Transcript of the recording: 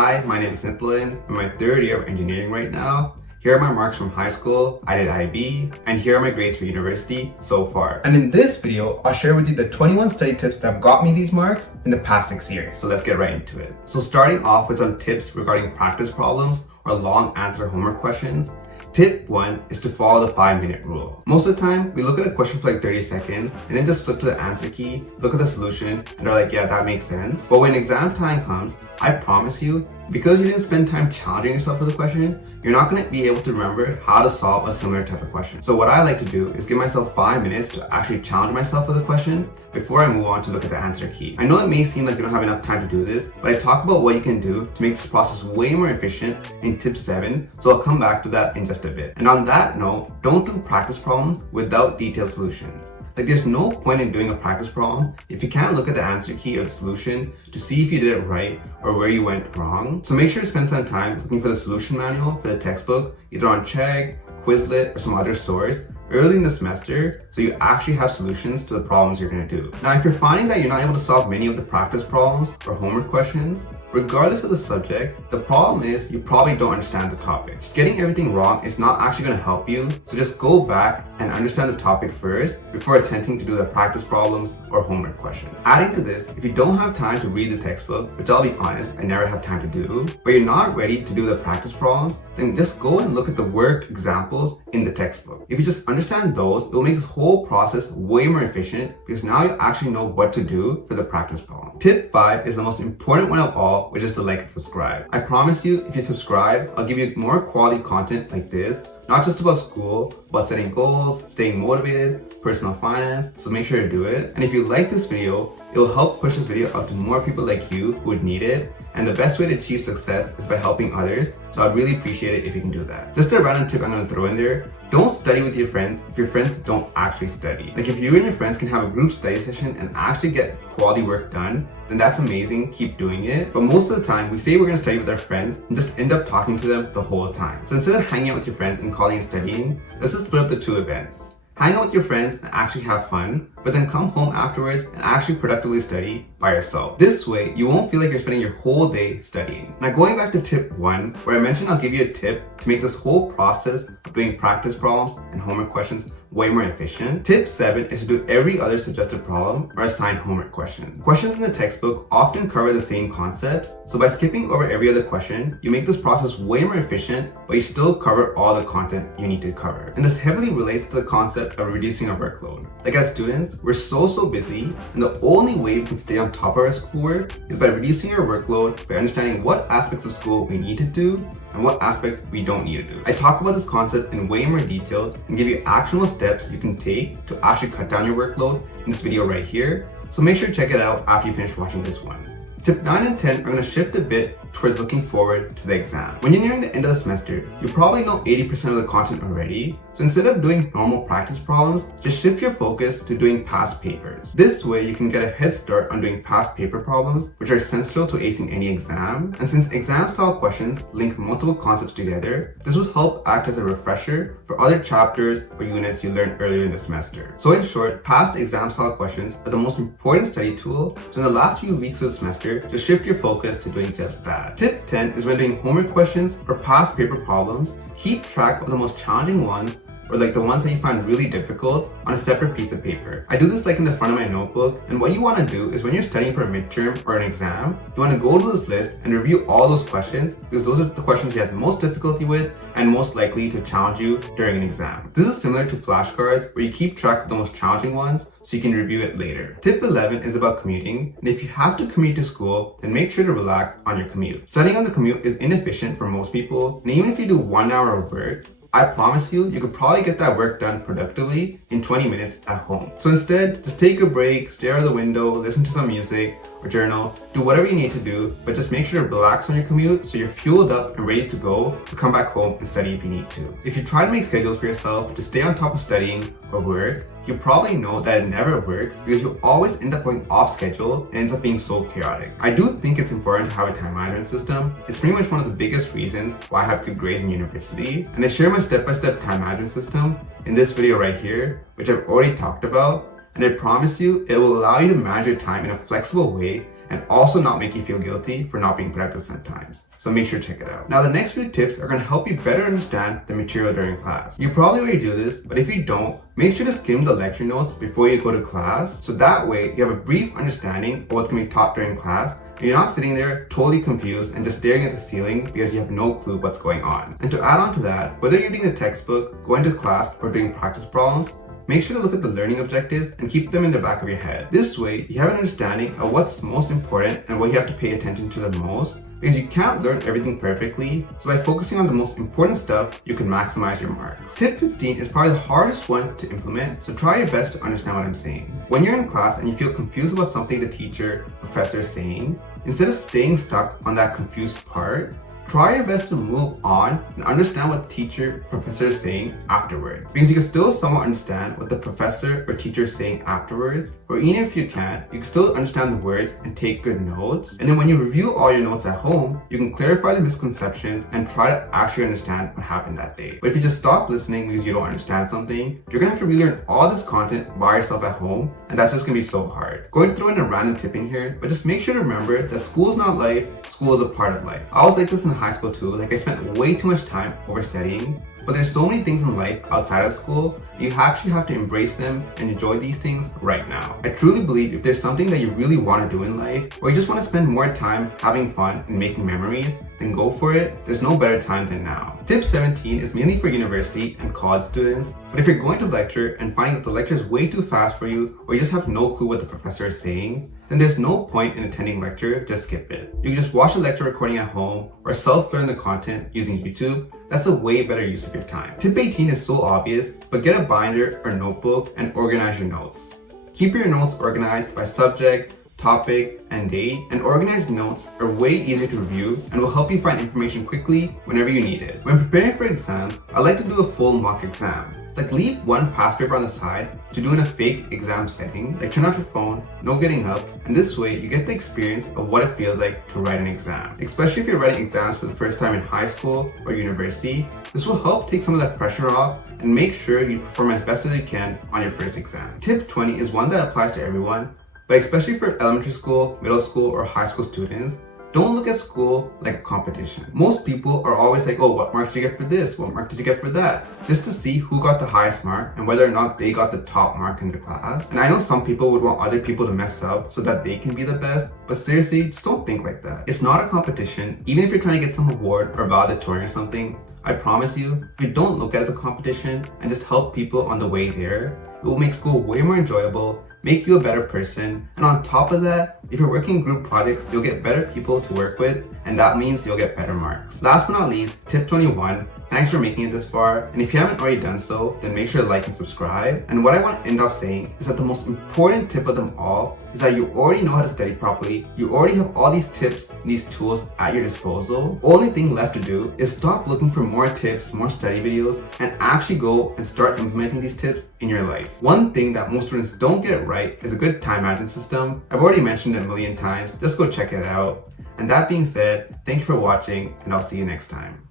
Hi, my name is Nitin. I'm in my third year of engineering right now. Here are my marks from high school, I did IB, and here are my grades for university so far. And in this video, I'll share with you the 21 study tips that have got me these marks in the past 6 years. So let's get right into it. So starting off with some tips regarding practice problems or long answer homework questions. Tip 1 is to follow the 5-minute rule. Most of the time, we look at a question for like 30 seconds and then just flip to the answer key, look at the solution, and they're like, yeah, that makes sense. But when exam time comes, I promise you, because you didn't spend time challenging yourself with the question, you're not going to be able to remember how to solve a similar type of question. So what I like to do is give myself 5 minutes to actually challenge myself with a question before I move on to look at the answer key. I know it may seem like you don't have enough time to do this, but I talk about what you can do to make this process way more efficient in tip 7, so I'll come back to that in just a bit. And on that note, don't do practice problems without detailed solutions. Like there's no point in doing a practice problem if you can't look at the answer key or the solution to see if you did it right or where you went wrong. So make sure to spend some time looking for the solution manual for the textbook, either on Chegg, Quizlet, or some other source early in the semester, so you actually have solutions to the problems you're going to do. Now, if you're finding that you're not able to solve many of the practice problems or homework questions, regardless of the subject, the problem is you probably don't understand the topic. Just getting everything wrong is not actually going to help you, so just go back and understand the topic first before attempting to do the practice problems or homework questions. Adding to this, if you don't have time to read the textbook, which I'll be honest, I never have time to do, but you're not ready to do the practice problems, then just go and look at the worked examples in the textbook. If you just understand those, it will make this whole process way more efficient because now you actually know what to do for the practice problem. Tip 5 is the most important one of all, which is to like and subscribe. I promise you, if you subscribe, I'll give you more quality content like this, not just about school, but setting goals, staying motivated, personal finance, so make sure to do it. And if you like this video, it will help push this video out to more people like you who would need it. And the best way to achieve success is by helping others, so I'd really appreciate it if you can do that. Just a random tip I'm going to throw in there: don't study with your friends if your friends don't actually study. Like if you and your friends can have a group study session and actually get quality work done, then that's amazing, keep doing it. But most of the time, we say we're going to study with our friends and just end up talking to them the whole time. So instead of hanging out with your friends and calling it studying, let's just split up the two events. Hang out with your friends and actually have fun, but then come home afterwards and actually productively study by yourself. This way, you won't feel like you're spending your whole day studying. Now going back to tip 1, where I mentioned I'll give you a tip to make this whole process of doing practice problems and homework questions way more efficient. Tip 7 is to do every other suggested problem or assigned homework question. Questions in the textbook often cover the same concepts, so by skipping over every other question, you make this process way more efficient, but you still cover all the content you need to cover. And this heavily relates to the concept of reducing our workload. Like as students, we're so busy, and the only way we can stay on top of our schoolwork is by reducing our workload by understanding what aspects of school we need to do and what aspects we don't need to do. I talk about this concept in way more detail and give you actionable steps you can take to actually cut down your workload in this video right here, so make sure to check it out after you finish watching this one. Tip 9 and 10 are going to shift a bit towards looking forward to the exam. When you're nearing the end of the semester, you probably know 80% of the content already, so instead of doing normal practice problems, just shift your focus to doing past papers. This way you can get a head start on doing past paper problems, which are essential to acing any exam. And since exam style questions link multiple concepts together, this would help act as a refresher for other chapters or units you learned earlier in the semester. So in short, past exam style questions are the most important study tool, so in the last few weeks of the semester, just shift your focus to doing just that. Tip 10 is when doing homework questions or past paper problems, keep track of the most challenging ones or like the ones that you find really difficult on a separate piece of paper. I do this like in the front of my notebook, and what you want to do is when you're studying for a midterm or an exam, you want to go to this list and review all those questions because those are the questions you have the most difficulty with and most likely to challenge you during an exam. This is similar to flashcards where you keep track of the most challenging ones so you can review it later. Tip 11 is about commuting, and if you have to commute to school, then make sure to relax on your commute. Studying on the commute is inefficient for most people, and even if you do 1 hour of work, I promise you could probably get that work done productively in 20 minutes at home. So instead, just take a break, stare out the window, listen to some music, or journal, do whatever you need to do, but just make sure to relax on your commute so you're fueled up and ready to go to come back home and study if you need to. If you try to make schedules for yourself to stay on top of studying or work, you probably know that it never works because you always end up going off schedule and ends up being so chaotic. I do think it's important to have a time management system. It's pretty much one of the biggest reasons why I have good grades in university, and I share my step-by-step time management system in this video right here, which I've already talked about, and I promise you it will allow you to manage your time in a flexible way and also not make you feel guilty for not being productive sometimes. So make sure to check it out. Now the next few tips are going to help you better understand the material during class. You probably already do this, but if you don't, make sure to skim the lecture notes before you go to class, so that way you have a brief understanding of what's going to be taught during class, and you're not sitting there totally confused and just staring at the ceiling because you have no clue what's going on. And to add on to that, whether you're reading the textbook, going to class, or doing practice problems, make sure to look at the learning objectives and keep them in the back of your head. This way, you have an understanding of what's most important and what you have to pay attention to the most, because you can't learn everything perfectly, so by focusing on the most important stuff, you can maximize your marks. Tip 15 is probably the hardest one to implement, so try your best to understand what I'm saying. When you're in class and you feel confused about something the teacher, professor is saying, instead of staying stuck on that confused part, try your best to move on and understand what the teacher, professor is saying afterwards. Because you can still somewhat understand what the professor or teacher is saying afterwards, or even if you can't, you can still understand the words and take good notes. And then when you review all your notes at home, you can clarify the misconceptions and try to actually understand what happened that day. But if you just stop listening because you don't understand something, you're gonna have to relearn all this content by yourself at home, and that's just gonna be so hard. Going to throw in a random tip in here, but just make sure to remember that school is not life, school is a part of life. I was like this in high school too. Like I spent way too much time overstudying, but there's so many things in life outside of school, you actually have to embrace them and enjoy these things right now. I truly believe if there's something that you really want to do in life, or you just want to spend more time having fun and making memories, then go for it. There's no better time than now. Tip 17 is mainly for university and college students, but if you're going to lecture and finding that the lecture is way too fast for you, or you just have no clue what the professor is saying, then there's no point in attending lecture, just skip it. You can just watch a lecture recording at home or self-learn the content using YouTube. That's a way better use of your time. Tip 18 is so obvious, but get a binder or notebook and organize your notes. Keep your notes organized by subject, topic, and date, and organized notes are way easier to review and will help you find information quickly whenever you need it. When preparing for exams, I like to do a full mock exam. Like leave one past paper on the side to do in a fake exam setting, like turn off your phone, no getting up, and this way you get the experience of what it feels like to write an exam. Especially if you're writing exams for the first time in high school or university, this will help take some of that pressure off and make sure you perform as best as you can on your first exam. Tip 20 is one that applies to everyone, but especially for elementary school, middle school, or high school students. Don't look at school like a competition. Most people are always like, oh, what mark did you get for this? What mark did you get for that? Just to see who got the highest mark and whether or not they got the top mark in the class. And I know some people would want other people to mess up so that they can be the best, but seriously, just don't think like that. It's not a competition. Even if you're trying to get some award or valedictorian or something, I promise you, if you don't look at it as a competition and just help people on the way there, it will make school way more enjoyable, make you a better person, and on top of that, if you're working group projects, you'll get better people to work with, and that means you'll get better marks. Last but not least, tip 21, thanks for making it this far, and if you haven't already done so, then make sure to like and subscribe. And what I want to end off saying is that the most important tip of them all is that you already know how to study properly, you already have all these tips and these tools at your disposal. Only thing left to do is stop looking for more tips, more study videos, and actually go and start implementing these tips in your life. One thing that most students don't get right is a good time management system. I've already mentioned it a million times, just go check it out. And that being said, thank you for watching, and I'll see you next time.